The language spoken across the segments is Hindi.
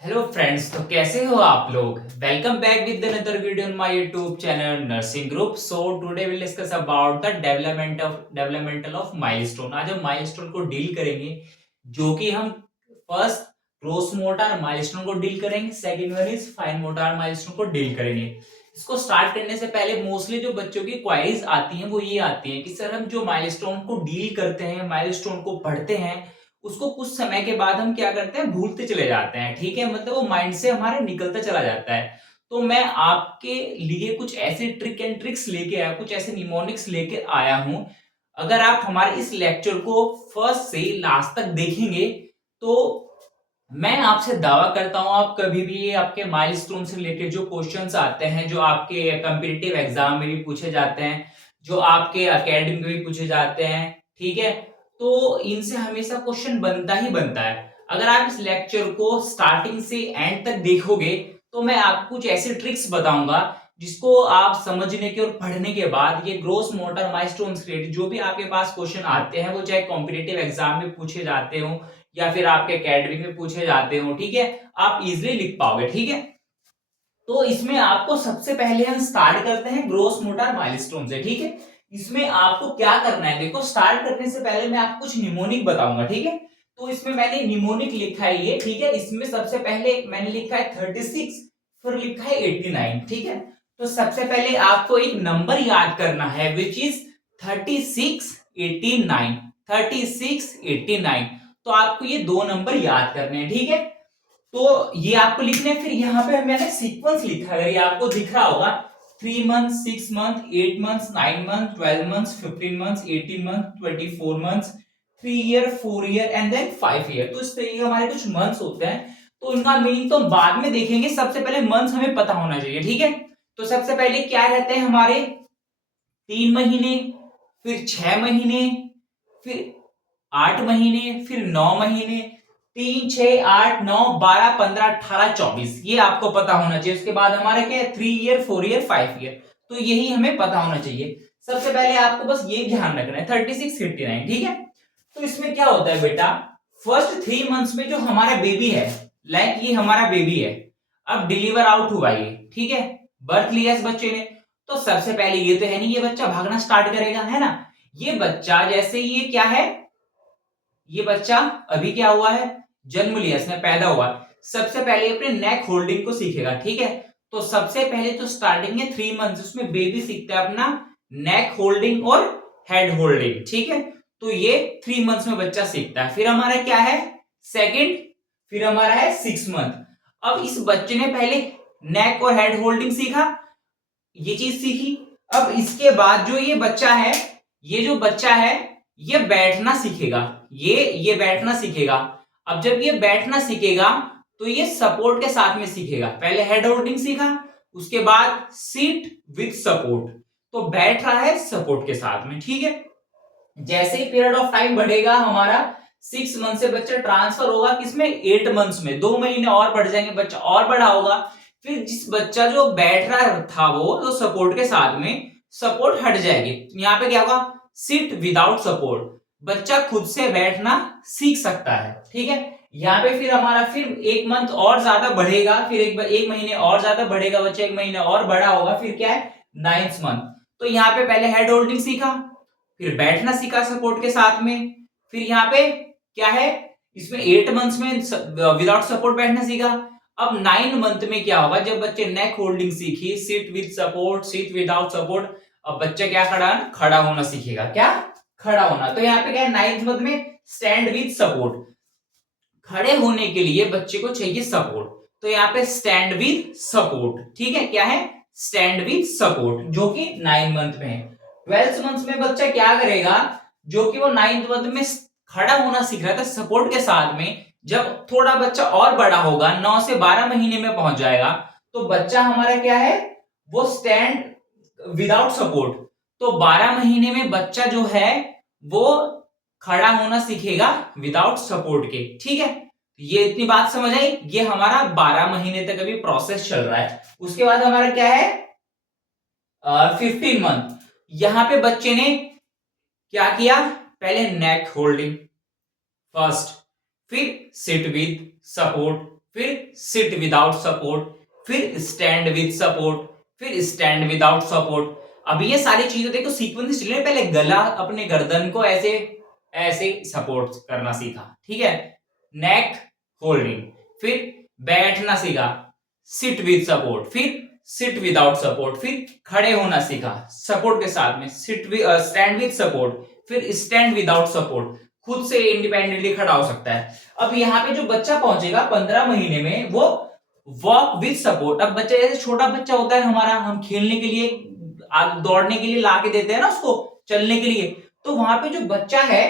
हेलो फ्रेंड्स, तो कैसे हो आप लोग। Welcome back with another video on my YouTube channel nursing group. So today will discuss about the developmental of milestone. आज हम माइलस्टोन को डील करेंगे, जो कि हम फर्स्ट ग्रोस मोटर माइलस्टोन को डील करेंगे, second one is fine motor milestone को डील करेंगे। इसको स्टार्ट करने से पहले मोस्टली जो बच्चों की क्वारीज आती हैं वो ये आती हैं कि सर हम जो माइलस्टोन को डील करते हैं, माइलस्टोन को पढ़ते हैं, उसको कुछ समय के बाद हम क्या करते हैं, भूलते चले जाते हैं। ठीक है, मतलब वो माइंड से हमारे निकलता चला जाता है। तो मैं आपके लिए कुछ ऐसे ट्रिक एंड ट्रिक्स लेके आया, कुछ ऐसे निमोनिक्स लेके आया हूं। अगर आप हमारे इस लेक्चर को फर्स्ट से लास्ट तक देखेंगे तो मैं आपसे दावा करता हूं, आप कभी भी आपके माइलस्टोन से रिलेटेड जो क्वेश्चंस आते हैं, जो आपके कॉम्पिटिटिव एग्जाम में भी पूछे जाते हैं, जो आपके एकेडमिक में भी पूछे जाते हैं, ठीक है, तो इनसे हमेशा क्वेश्चन बनता ही बनता है। अगर आप इस लेक्चर को स्टार्टिंग से एंड तक देखोगे तो मैं आपको कुछ ऐसे ट्रिक्स बताऊंगा जिसको आप समझने के और पढ़ने के बाद ये ग्रोस मोटर माइलस्टोन्स रिलेटेड जो भी आपके पास क्वेश्चन आते हैं, वो चाहे कॉम्पिटिटिव एग्जाम में पूछे जाते हो या फिर आपके एकेडमिक में पूछे जाते हो, ठीक है, आप इजिली लिख पाओगे। ठीक है, तो इसमें आपको सबसे पहले हम स्टार्ट करते हैं ग्रोस मोटर माइलस्टोन से। ठीक है, इसमें आपको क्या करना है, देखो स्टार्ट करने से पहले मैं आपको कुछ निमोनिक बताऊंगा। ठीक है, तो इसमें मैंने निमोनिक लिखा है ये। ठीक है, इसमें सबसे पहले मैंने लिखा है 36, फिर लिखा है 89। ठीक है, तो सबसे पहले आपको एक नंबर याद करना है विच इज 36 89। 36 89, तो आपको ये दो नंबर याद करने हैं। ठीक है, तो ये आपको लिखना है। फिर यहाँ पे मैंने सीक्वेंस लिखा है, अगर ये आपको दिख रहा होगा, 3 month, 6 month, 8 month, 9 month, 12 month, 15 month, 18 month, 24 month, 3 year, 4 year and then 5 year. तो इस तरीके हमारे कुछ मंथ्स होते हैं, तो इनका मीनिंग तो बाद में देखेंगे, सबसे पहले मंथ्स हमें पता होना चाहिए। ठीक है, तो सबसे पहले क्या रहते हैं हमारे 3 महीने, फिर 6 महीने, फिर 8 महीने, फिर 9 महीने, 3 6 8 9 12 15 18 24, ये आपको पता होना चाहिए। उसके बाद हमारे क्या है, 3 ईयर, 4 ईयर, 5 ईयर, तो यही हमें पता होना चाहिए। सबसे पहले आपको बस ये ध्यान रखना है 36 59। ठीक है, तो इसमें क्या होता है बेटा, फर्स्ट 3 मंथ्स में जो हमारा बेबी है, लाइक ये हमारा बेबी है, अब डिलीवर आउट हुआ ये, ठीक है, बर्थ लिया इस बच्चे ने, तो सबसे पहले ये तो है नहीं ये बच्चा भागना स्टार्ट करेगा, है ना। ये बच्चा जैसे ये क्या है, ये बच्चा अभी क्या हुआ है, जन्म लिया, इसने पैदा हुआ, सबसे पहले अपने नेक होल्डिंग को सीखेगा। ठीक है, तो सबसे पहले तो स्टार्टिंग है 3 मंथ, उसमें बेबी सीखता है अपना नेक होल्डिंग और हेड होल्डिंग। ठीक है, तो ये 3 मंथ्स में बच्चा सीखता है। फिर हमारा क्या है सेकंड, फिर हमारा है 6 मंथ। अब इस बच्चे ने पहले नेक और हेड होल्डिंग सीखा, ये चीज सीखी। अब इसके बाद जो ये बच्चा है, ये जो बच्चा है ये बैठना सीखेगा, ये बैठना सीखेगा। अब जब ये बैठना सीखेगा तो ये सपोर्ट के साथ में सीखेगा, पहले हेड होल्डिंग सीखा, उसके बाद सीट विथ सपोर्ट, तो बैठ रहा है सपोर्ट के साथ में। ठीक है, जैसे ही पीरियड ऑफ टाइम बढ़ेगा हमारा, 6 मंथ से बच्चा ट्रांसफर होगा किसमें, 8 मंथ्स में, 2 महीने और बढ़ जाएंगे, बच्चा और बड़ा होगा। फिर जिस बच्चा जो बैठ रहा था वो तो सपोर्ट के साथ में, सपोर्ट हट जाएगी, यहाँ पे क्या होगा, सिट विदाउट सपोर्ट, बच्चा खुद से बैठना सीख सकता है। ठीक है, यहाँ पे फिर हमारा फिर 1 मंथ और ज्यादा बढ़ेगा, फिर एक महीने और ज्यादा बढ़ेगा, बच्चा 1 महीने और बड़ा होगा, फिर क्या है 9th मंथ। तो यहाँ पे पहले हेड होल्डिंग सीखा, फिर बैठना सीखा सपोर्ट के साथ में, फिर यहाँ पे क्या है, इसमें 8 मंथ्स में विदाउट सपोर्ट बैठना सीखा। अब 9 मंथ में क्या होगा, जब बच्चे नेक होल्डिंग सीखी, sit with support, sit without support, अब बच्चा क्या खड़ा होना सीखेगा, क्या खड़ा होना। तो यहाँ पे क्या है 9th मंथ में स्टैंड विद सपोर्ट, खड़े होने के लिए बच्चे को चाहिए सपोर्ट, तो यहाँ पे स्टैंड विद सपोर्ट। ठीक है, क्या है स्टैंड विद सपोर्ट, जो कि 9 मंथ में है। 12 मंथ में बच्चा क्या करेगा, जो कि वो 9th मंथ में खड़ा होना सीख रहा था सपोर्ट के साथ में, जब थोड़ा बच्चा और बड़ा होगा, 9 से 12 महीने में पहुंच जाएगा, तो बच्चा हमारा क्या है, वो स्टैंड विदाउट सपोर्ट, तो 12 महीने में बच्चा जो है वो खड़ा होना सीखेगा विदाउट सपोर्ट के। ठीक है, ये इतनी बात समझ आई, ये हमारा 12 महीने तक अभी प्रोसेस चल रहा है। उसके बाद हमारा क्या है 15 मंथ, यहां पे बच्चे ने क्या किया, पहले नेक होल्डिंग फर्स्ट, फिर सिट विद सपोर्ट, फिर सिट विदाउट सपोर्ट, फिर स्टैंड विद सपोर्ट, फिर स्टैंड विदाउट सपोर्ट। अब ये सारी चीजें देखो सीक्वेंस चले, पहले गला अपने गर्दन को ऐसे ऐसे सपोर्ट करना सीखा, ठीक है, नेक होल्डिंग, फिर बैठना सीखा सिट विद सपोर्ट, फिर सिट विदाउट सपोर्ट, फिर खड़े होना सीखा सपोर्ट के साथ में स्टैंड विद सपोर्ट, फिर स्टैंड विदाउट सपोर्ट, खुद से इंडिपेंडेंटली खड़ा हो सकता है। अब यहाँ पे जो बच्चा पहुंचेगा 15 महीने में वो वॉक विद सपोर्ट। अब बच्चा जैसे छोटा बच्चा होता है हमारा, हम खेलने के लिए दौड़ने के लिए ला के देते हैं ना उसको, चलने के लिए, तो वहां पे जो बच्चा है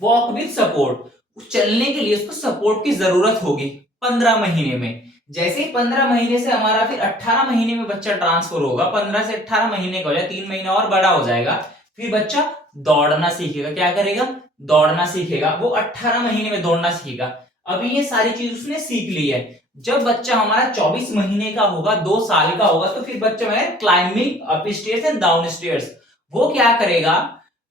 वॉक विद सपोर्ट, चलने के लिए उसको सपोर्ट की जरूरत होगी 15 महीने में। जैसे ही 15 महीने से हमारा फिर 18 महीने में बच्चा ट्रांसफर होगा, 15 से 18 महीने का हो जाए, 3 महीना और बड़ा हो जाएगा, फिर बच्चा दौड़ना सीखेगा। क्या करेगा? दौड़ना सीखेगा। वो 18 महीने में दौड़ना सीखेगा। अभी ये सारी चीज उसने सीख ली है। जब बच्चा हमारा 24 महीने का होगा, 2 साल का होगा, तो फिर बच्चा है climbing up stairs and down stairs. वो क्या करेगा?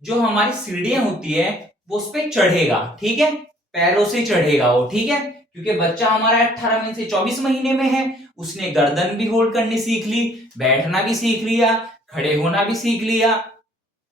जो हमारी सीढ़ियां होती है वो उस पर चढ़ेगा, ठीक है, पैरों से चढ़ेगा वो, ठीक है, क्योंकि बच्चा हमारा 18 महीने से 24 महीने में है, उसने गर्दन भी होल्ड करनी सीख ली, बैठना भी सीख लिया, खड़े होना भी सीख लिया,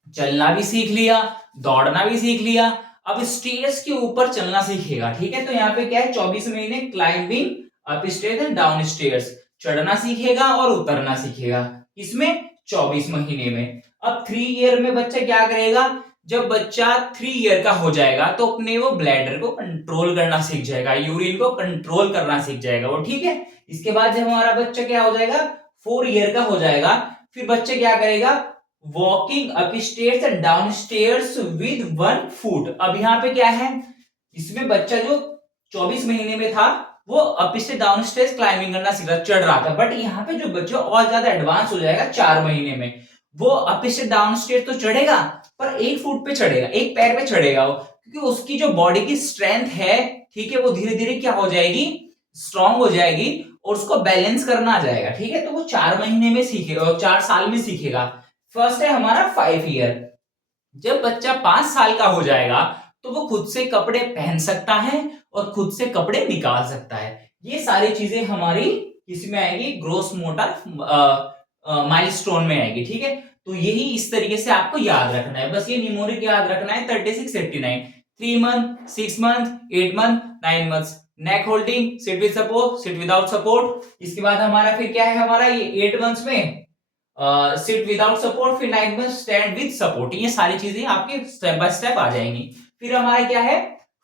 चलना भी सीख लिया, दौड़ना भी सीख लिया। अब स्टेयर्स के ऊपर चलना सीखेगा, ठीक है। तो यहाँ पे क्या है, 24 महीने climbing up stairs and down stairs, चढ़ना सीखेगा और उतरना सीखेगा। इसमें 24 महीने में। अब 3 ईयर में बच्चा क्या करेगा? जब बच्चा 3 ईयर का हो जाएगा तो अपने वो ब्लैडर को कंट्रोल करना सीख जाएगा, यूरिन को कंट्रोल करना सीख जाएगा वो, ठीक है। इसके बाद जब हमारा बच्चा क्या हो जाएगा, 4 ईयर का हो जाएगा, फिर बच्चा क्या करेगा? Walking up stairs and down stairs with 1 foot. अब यहाँ पे क्या है, इसमें बच्चा जो 24 महीने में था वो अप से डाउन स्टेयर्स क्लाइंबिंग करना सीख रहा, चढ़ रहा था, बट यहाँ पे जो बच्चा और ज्यादा एडवांस हो जाएगा 4 महीने में, वो अप से डाउन स्टेयर्स तो चढ़ेगा पर 1 फुट पे चढ़ेगा, एक पैर पे चढ़ेगा वो, क्योंकि उसकी जो बॉडी की स्ट्रेंथ है, ठीक है, वो धीरे धीरे क्या हो जाएगी, स्ट्रांग हो जाएगी और उसको बैलेंस करना आ जाएगा, ठीक है। तो वो 4 महीने में सीखेगा, 4 साल में सीखेगा। फर्स्ट है हमारा 5 ईयर। जब बच्चा 5 साल का हो जाएगा तो वो खुद से कपड़े पहन सकता है और खुद से कपड़े निकाल सकता है। ये सारी चीजें हमारी इसमें आएगी, ग्रोस मोटर माइलस्टोन में आएगी, ठीक है। तो यही इस तरीके से आपको याद रखना है, बस ये न्यूमेरिक याद रखना है। 36 89, 3 month, 6 month, 8 month, 9 month, neck holding, sit with support, sit without support. इसके बाद हमारा फिर क्या है, हमारा ये 8 मंथ्स में सिट विदाउट सपोर्ट, फिर 9 मंथ स्टैंड विद सपोर्ट। ये सारी चीजें आपके स्टेप बाय स्टेप आ जाएंगी। फिर हमारा क्या है,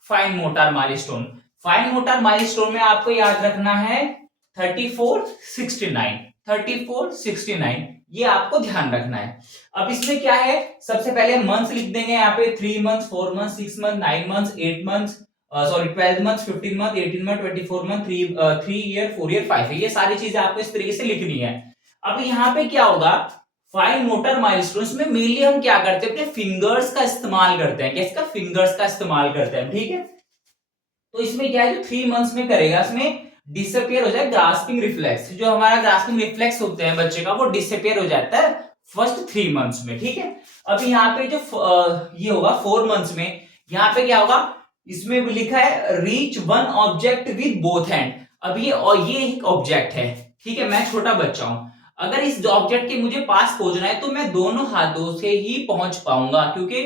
fine motor milestone. Fine motor milestone में आपको याद रखना है 34 69, 34 69, ये आपको ध्यान रखना है। अब इसमें क्या है, सबसे पहले मंथ्स लिख देंगे यहाँ पे, 3 months, 4 months, 6 month, 9 months, 8 months, sorry 12 months, 15 month, 18 month, 24 month, 3 year, 4 year, 5 year, ये सारी चीजें आपको इस तरीके से लिखनी है। अब यहाँ पे क्या होगा, फाइन मोटर माइलस्टोन्स में मेनली हम क्या करते हैं, अपने फिंगर्स का इस्तेमाल करते हैं। किसका? फिंगर्स का इस्तेमाल करते हैं, ठीक है। तो इसमें क्या है, जो 3 मंथ्स में करेगा, इसमें डिसअपियर हो जाए ग्रास्पिंग रिफ्लेक्स। जो हमारा ग्रास्पिंग रिफ्लेक्स होते हैं बच्चे का, वो डिसअपियर हो जाता है फर्स्ट 3 मंथ्स में, ठीक है। अब यहाँ पे जो ये होगा 4 मंथ्स में, यहाँ पे क्या होगा, इसमें लिखा है reach 1 object with both hand. अब ये एक ऑब्जेक्ट है, ठीक है, मैं छोटा बच्चा हूं, अगर इस ऑब्जेक्ट के मुझे पास पहुंचना है तो मैं दोनों हाथों से ही पहुंच पाऊंगा, क्योंकि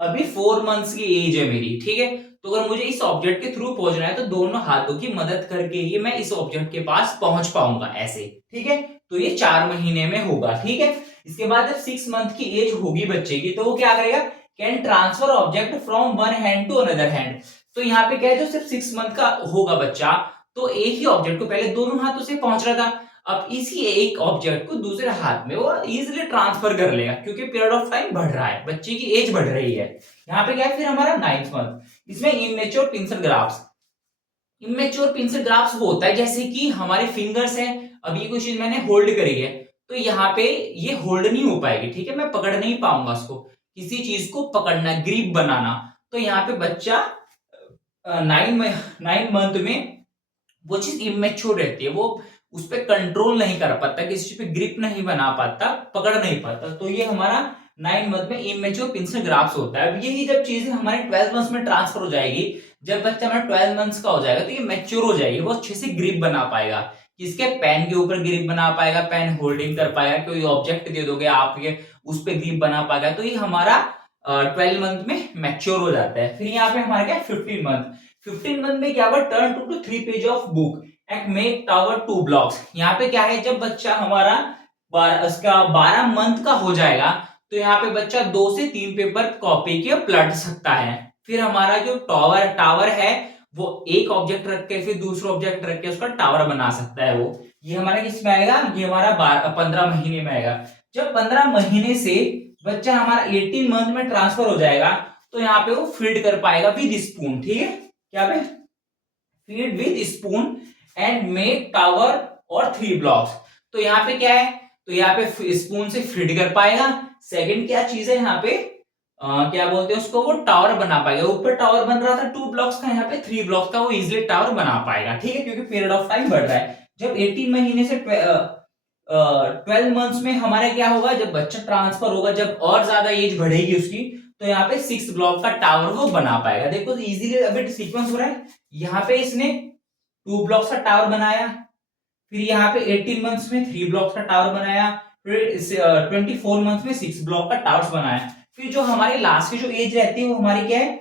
अभी 4 मंथ्स की एज है मेरी, ठीक है। तो अगर मुझे इस ऑब्जेक्ट के थ्रू पहुंचना है तो दोनों हाथों की मदद करके ही मैं इस ऑब्जेक्ट के पास पहुंच पाऊंगा, ऐसे, ठीक है। तो ये 4 महीने में होगा, ठीक है। इसके बाद जब 6 मंथ की एज होगी बच्चे की, तो वो क्या करेगा, can transfer object from one hand to another hand. तो यहाँ पे क्या है, जो सिर्फ 6 मंथ का होगा बच्चा, तो एक ही ऑब्जेक्ट को पहले दोनों हाथों से पहुंच रहा था, अब इसी एक ऑब्जेक्ट को दूसरे हाथ में वो इजीली ट्रांसफर कर लेगा, क्योंकि पीरियड ऑफ टाइम बढ़ रहा है, बच्चे की एज बढ़ रही है। यहाँ पे क्या है, फिर हमारा 9th मंथ, इसमें इमेच्योर पिंसल ग्राफ्स। इमेच्योर पिंसल ग्राफ्स वो होता है जैसे कि हमारे फिंगर्स हैं, अब ये कोई चीज मैंने होल्ड करी है, तो यहाँ पे ये होल्ड नहीं हो पाएगी, ठीक है, मैं पकड़ नहीं पाऊंगा उसको, किसी चीज को पकड़ना, ग्रिप बनाना। तो यहाँ पे बच्चा 9 मंथ में वो चीज इमेच्योर रहती है, वो उस पर कंट्रोल नहीं कर पाता, किसी पे ग्रिप नहीं बना पाता, पकड़ नहीं पाता। तो ये हमारा 9 मंथ में इमेच्योर पिंसल ग्राफ्स होता है। अब यही जब चीजें हमारे 12 मंथ्स में ट्रांसफर हो जाएगी, जब बच्चा हमारा 12 मंथ्स का हो जाएगा तो ये मैच्योर हो जाएगी, वो अच्छे से ग्रिप बना पाएगा, किसके पेन के ऊपर ग्रिप बना पाएगा, पेन होल्डिंग कर पाएगा, कोई ऑब्जेक्ट दे दोगे आप ये उस पर ग्रिप बना पाएगा। तो ये हमारा 12 मंथ में मैच्योर हो जाता है। फिर यहाँ पे हमारा क्या 15 मंथ, 15 मंथ में क्या हुआ, turn two 3 page of book and make tower 2 blocks. यहाँ पे क्या है, जब बच्चा हमारा उसका 12 मंथ का हो जाएगा तो यहाँ पे बच्चा 2 से 3 पेपर कॉपी के पलट सकता है। फिर हमारा जो टावर है वो एक ऑब्जेक्ट रख के फिर दूसरा ऑब्जेक्ट रख के उसका टावर बना सकता है। वो ये हमारा किस में आएगा, ये हमारा 15 महीने में आएगा। जब 15 महीने से बच्चा हमारा 18 मंथ में ट्रांसफर हो जाएगा तो यहाँ पे वो फीड कर पाएगा विद स्पून, ठीक है, क्या पे feed with spoon and make tower और 3 ब्लॉक्स। तो यहाँ पे क्या है, तो यहाँ पे स्पून से फीड कर पाएगा। सेकंड क्या चीज है यहाँ पे, क्या बोलते हैं उसको, वो टावर बना पाएगा। ऊपर टावर बन रहा था 2 ब्लॉक्स का, यहाँ पे 3 ब्लॉक्स का वो इजिली टावर बना पाएगा, ठीक है, क्योंकि पीरियड ऑफ टाइम बढ़ रहा है। जब 18 महीने से 12 मंथ्स में हमारे क्या होगा, जब बच्चा ट्रांसफर होगा, जब और ज्यादा एज बढ़ेगी उसकी, तो यहाँ पे 6 ब्लॉक का टावर वो बना पाएगा। देखो इजीली अभी सीक्वेंस हो रहा है, यहाँ पे इसने 2 ब्लॉक्स का टावर बनाया, फिर यहाँ पे 18 मंथ्स में 3 ब्लॉक्स का टावर बनाया, फिर 24 मंथ्स में 6 ब्लॉक का टावर्स बनाया। फिर जो हमारी लास्ट की जो एज रहती है वो हमारी क्या है,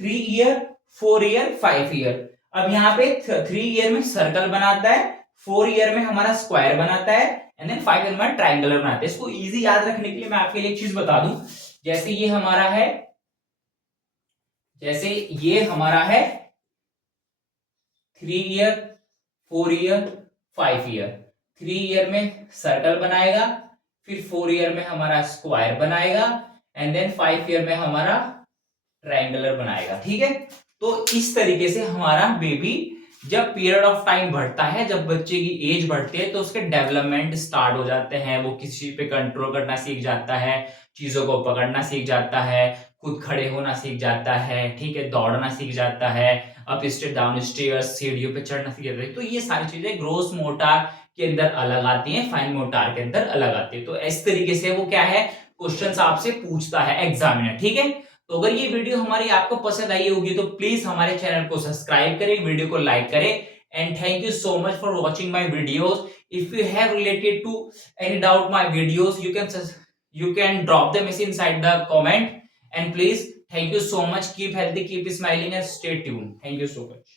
3 ईयर 4 ईयर 5 ईयर। अब यहाँ पे 3 ईयर में सर्कल बनाता है, 4 ईयर में हमारा स्क्वायर बनाता है एंड देन 5 ईयर में हमारा ट्रायंगुलर बनाता है। इसको इजी याद रखने के लिए मैं आपके लिए एक चीज बता दूं, जैसे ये हमारा है, जैसे ये हमारा है 3 ईयर 4 ईयर 5 ईयर, 3 ईयर में सर्कल बनाएगा, फिर 4 ईयर में हमारा स्क्वायर बनाएगा एंड देन 5 ईयर में हमारा ट्रायंगुलर बनाएगा, ठीक है। तो इस तरीके से हमारा बेबी जब पीरियड ऑफ टाइम बढ़ता है, जब बच्चे की एज बढ़ती है तो उसके डेवलपमेंट स्टार्ट हो जाते हैं, वो किसी पे कंट्रोल करना सीख जाता है, चीजों को पकड़ना सीख जाता है, खुद खड़े होना सीख जाता है, ठीक है, दौड़ना सीख जाता है, अप स्टेयर डाउन स्टेयर्स सीढ़ियों पे चढ़ना सीख जाता है। तो ये सारी चीजें ग्रोस मोटार के अंदर अलग आती हैं, फाइन मोटार के अंदर अलग आती है। तो इस तरीके से वो क्या है, क्वेश्चंस आपसे पूछता है एग्जामिनर, ठीक है। तो अगर ये वीडियो हमारी आपको पसंद आई होगी तो प्लीज हमारे चैनल को सब्सक्राइब करें, वीडियो को लाइक करें and thank you so much for watching my videos. If you have related to any doubt my videos you can drop them inside the comment and please thank you so much, keep healthy, keep smiling and stay tuned. Thank you so much.